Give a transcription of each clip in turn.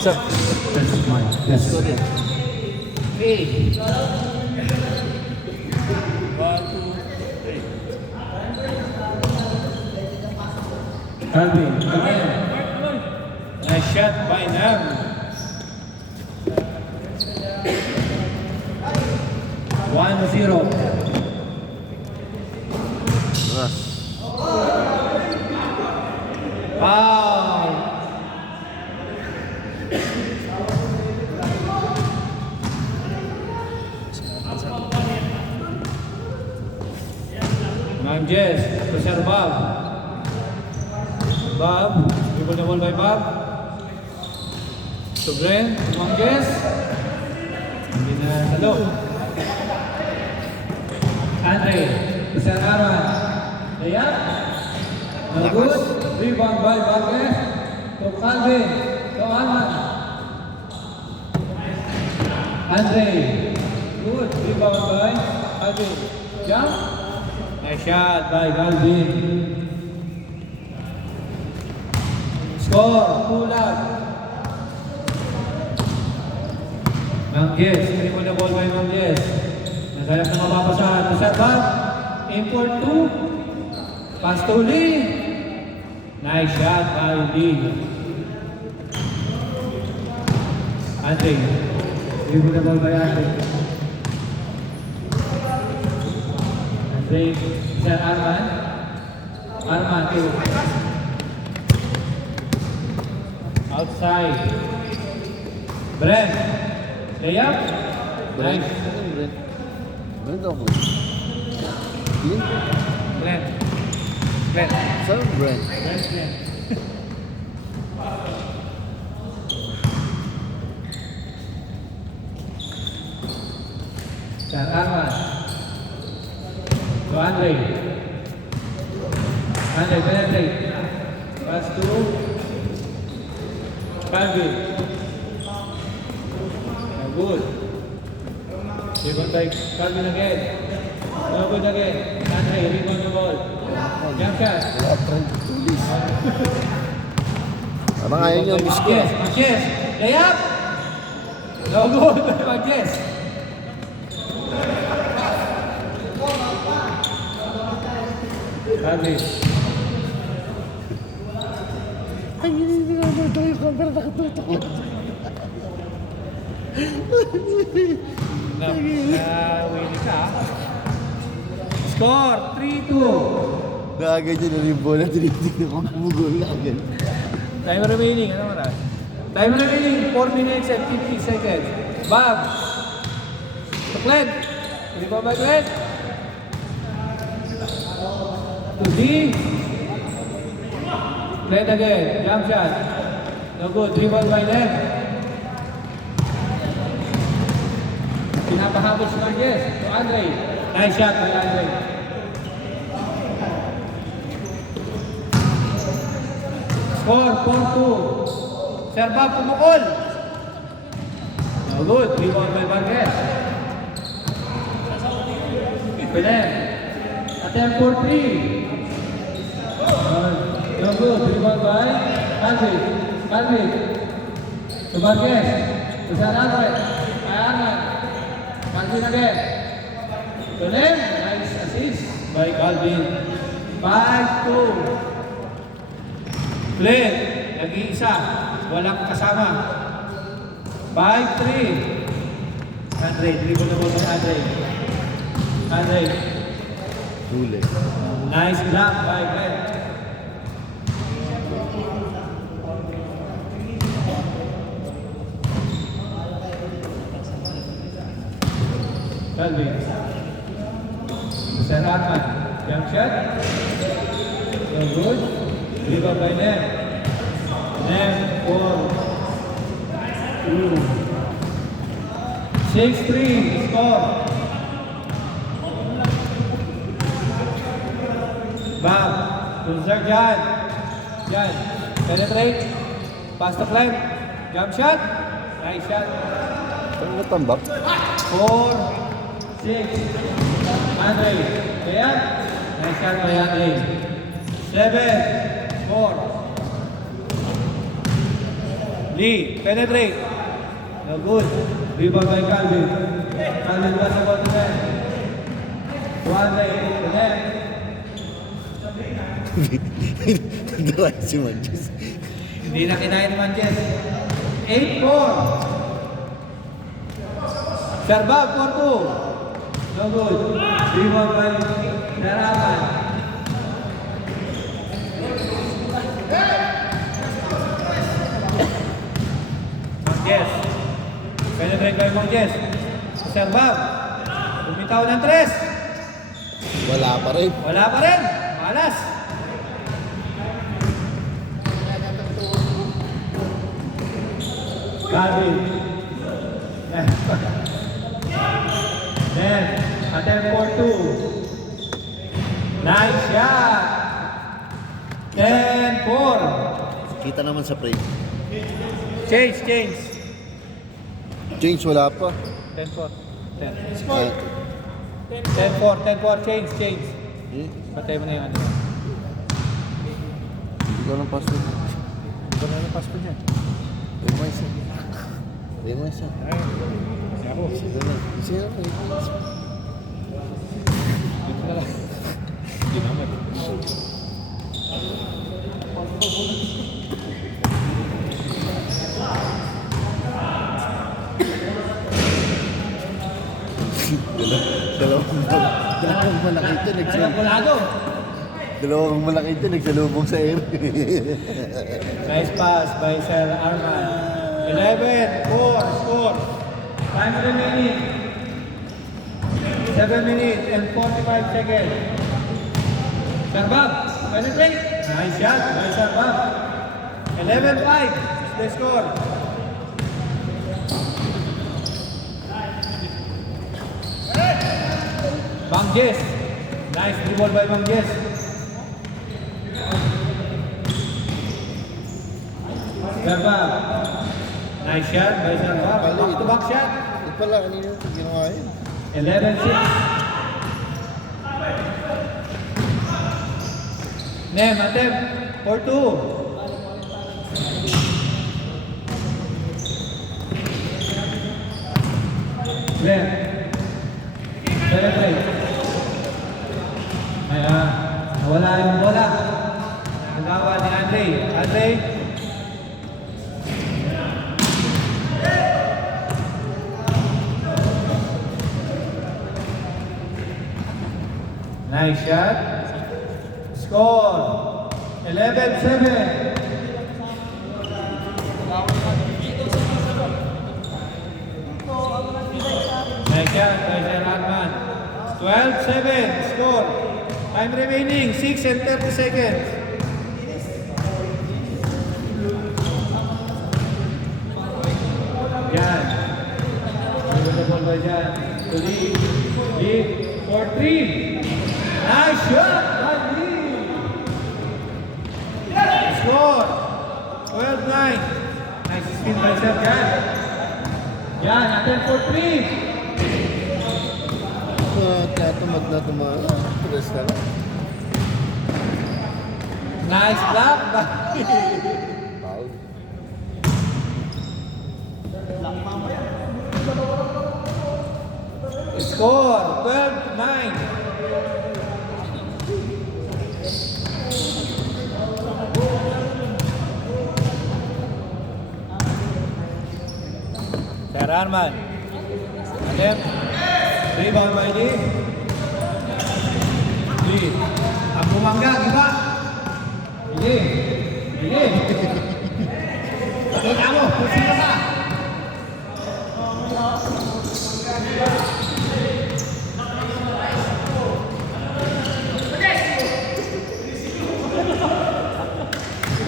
Sir. Yes. Three. 1, 2, 3. Calvin. Nice shot by Nam. 1-0. Foul. Ma'am Jess, Sir Bob. Bob, dribble the ball by Bob. To Gren, Ma'am Jess. Hindi na talo. Andre, Sir Arman. Layup. No good. Rebound by Vargas. To Calvin. To Arman. Andre. Good. Rebound by Calvin. Jump. Nice shot by Calvin. Score. Pull-up. Mangges. Dribble the ball by Mangges. Nasalap na mapapasahan. Sir Bob. Import 2. Pass to Lee. Nice shot by Lee. Andre. Dribble the ball by Andre. Andre. Sir Arman. Arman 2. Outside. Brent. Layup. Nice. Brent ako. Yun? Brent. Brent. Saan Brent? Brent. Brent. Sir Arman. To Andre. Andre, penetrate. Pass to Calvin. Good. Rebound by Calvin again. No good again. Andre, rebound the ball. Jump shot. Wala, Brent. Tulis. Parang ayaw niya miss ko. Yes. Layup. No good. Yes. Calvin. Ay, hindi nga ba ito yung camera nakatutok lang. Win ka. Score 3-2. Nakaganyan na yung bola, tinitignan ko gumugol na agad. Time remaining. Ano na? Time remaining 4 minutes and 50 seconds. Bob. To Glenn. Hindi ba ba Glenn? To D. Glenn again. Jump shot. No good. Dribble by left. Pinapahabol si Marquez. To Andre. Nice shot by Andre. Score 4-2. Sir Bob pumukol. No good. Rebound by Marquez. Pwede. Attempt for 3. No good. Rebound by Calvin. Calvin. To Marquez. To Sir Arman. By Arman. Calvin again. To Lem. Nice assist by Calvin. 5-2. Clear. Nag-iisa. Walang kasama. 5-3. Andre. Dribble na ball by Andre. Andre. Huli. Nice block by Glenn. Calvin. Sir Arman. Jump shot. No good. Dribble by Nem. Nem for 2. 6-3. Score. Bob. To Sir Jan. Jan. Penetrate. Pass to Clem. Jump shot. Nice shot. Saan natambak? 4-6. Andre. Kaya? Nice shot by Andre. 7-4. Lee, penetrate. No good. Rebound by Calvin. Calvin was about to net. Duarte, the net. Dalawa si Manches. Hindi na kinaya ni Manches. 8-4. Serbab, 4-2. No good. Rebound by Naraman. Manches. Penetrate by Manches. Serbab. Bumitaw ng 3. Wala pa rin. Wala pa rin. Malas. Calvin. Then, attempt for 2. Nice shot. 10-4. Kita naman sa frame. Change. Change wala pa. 10-4. 10. Ay, 10-4. Change. eh, Patay mo na yung ano. hindi ko lang pass ko. Hindi ko na yung pass ko niya. Rin mo isa. Ako. Sige na. Sige na. Dito na lang. Hindi naman. Dalawang malaki ito. Kulado. Dalawang malaki ito. Nagsalubong sa air. Nice pass by Sir Arman. 11-4 score. Time remaining. 7 minutes and 45 seconds. Sarbab, penetrate. Nice shot by Sarbab. 11-5 is the score. Bangjes. Nice dribble by Bangjes. Sarbab. Nice shot by Sarbab. Back to back shot. Ito pala. Kanina ito ginawa yun. 11-6. Nem, attempt for 2. Nem. Penetrate. Ayan. Nawala yung bola. Nagawa ni Andre. Nice shot. Score. 11-7. Nice shot by Sir Arman. 12-7. Score. Time remaining 6 and 30 seconds. Yan. Beautiful by Jan. To lead for 3. Nice shot by Lee. Score. 12-9. Nice spin by Sir Jan. Yan, attempt for 3. Tatamad na tumama. Tres na lang. Nice block by Foul. Score 12-9. Sir Arman. Attempt. Rebound by Lee. Lee. Ang bumangga, iba. Lee. Pakita mo, kung sino ka.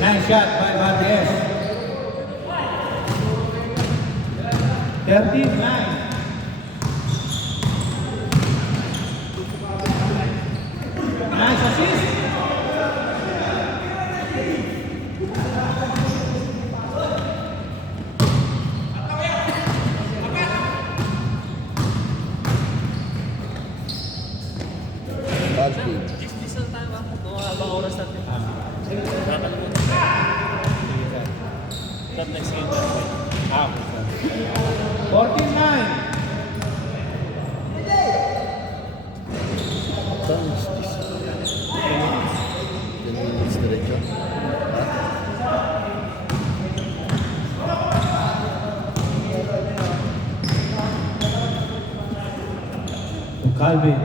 Nice shot by Valdez. 13-9. Nice assist. Foul speed. That next game. Ah, okay. 14-9. Saan is this? 10 minutes diretso. Calvin.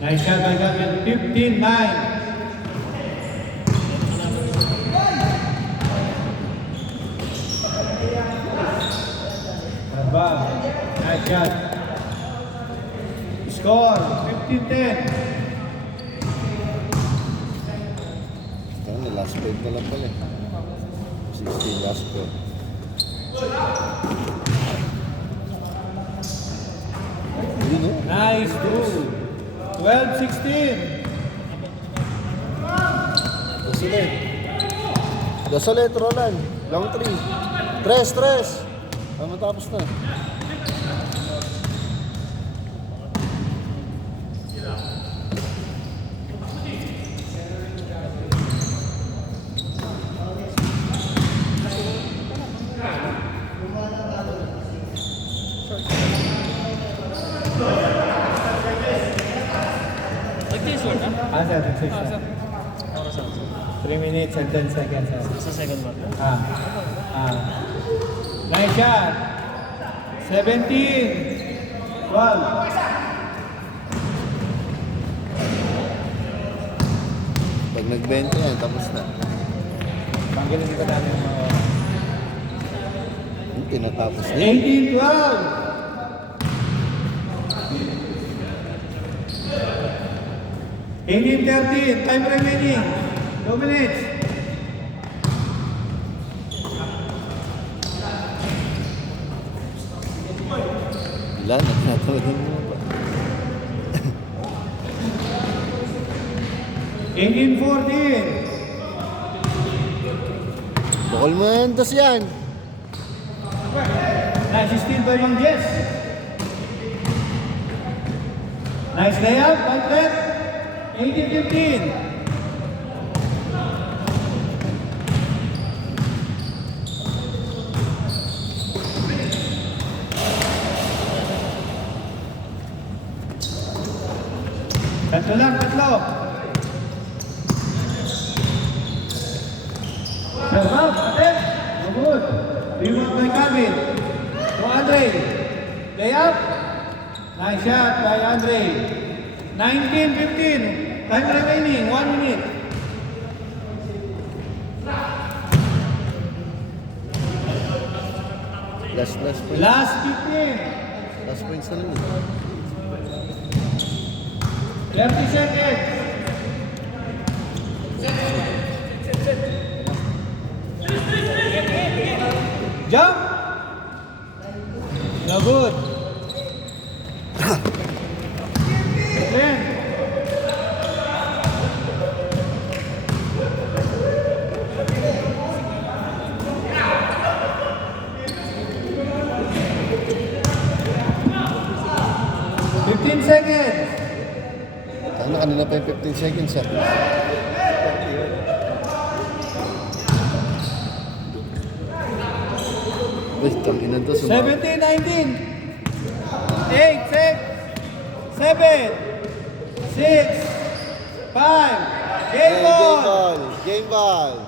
Nice shot by Calvin. 15-9. Above. Nice shot. Score 15-10. Saan na, last 5 na lang pala eh. 16 last 4. Yun o. Nice two. 12-16. Das ulit. Das ulit, Roland. Long 3. Tres. Matapos na. Like this one, huh? Ah, sir, 6 na. 3 minutes and 10 seconds. Sir. Sa second one. Nice shot. 17. 12. Pag nag-20 yan, tapos na. Tanggalin ko namin yung mga... Tinatapos na. 18-12. 18-13. Time remaining. 2 minutes. Wala, nagtatawagan mo ba? 18-14. Bukol mo yan, das yan. Nice steal by Mang Jess. Nice layup, outlet. 18-15. Tatlo lang, tatlo. Serve out, attempt. No good. Rebound by Calvin. To Andre. Layup. Nice shot by Andre. 19-15. Time remaining, 1 minute. Last point. Last 15. Last points na lang. 30 seconds. Jump. No good. 10. Seconds. Kanina pa yung 15 seconds ah. Uy, tangina to. 17, 19. 8, 6, 7, 6, 5. Game ball. Game ball.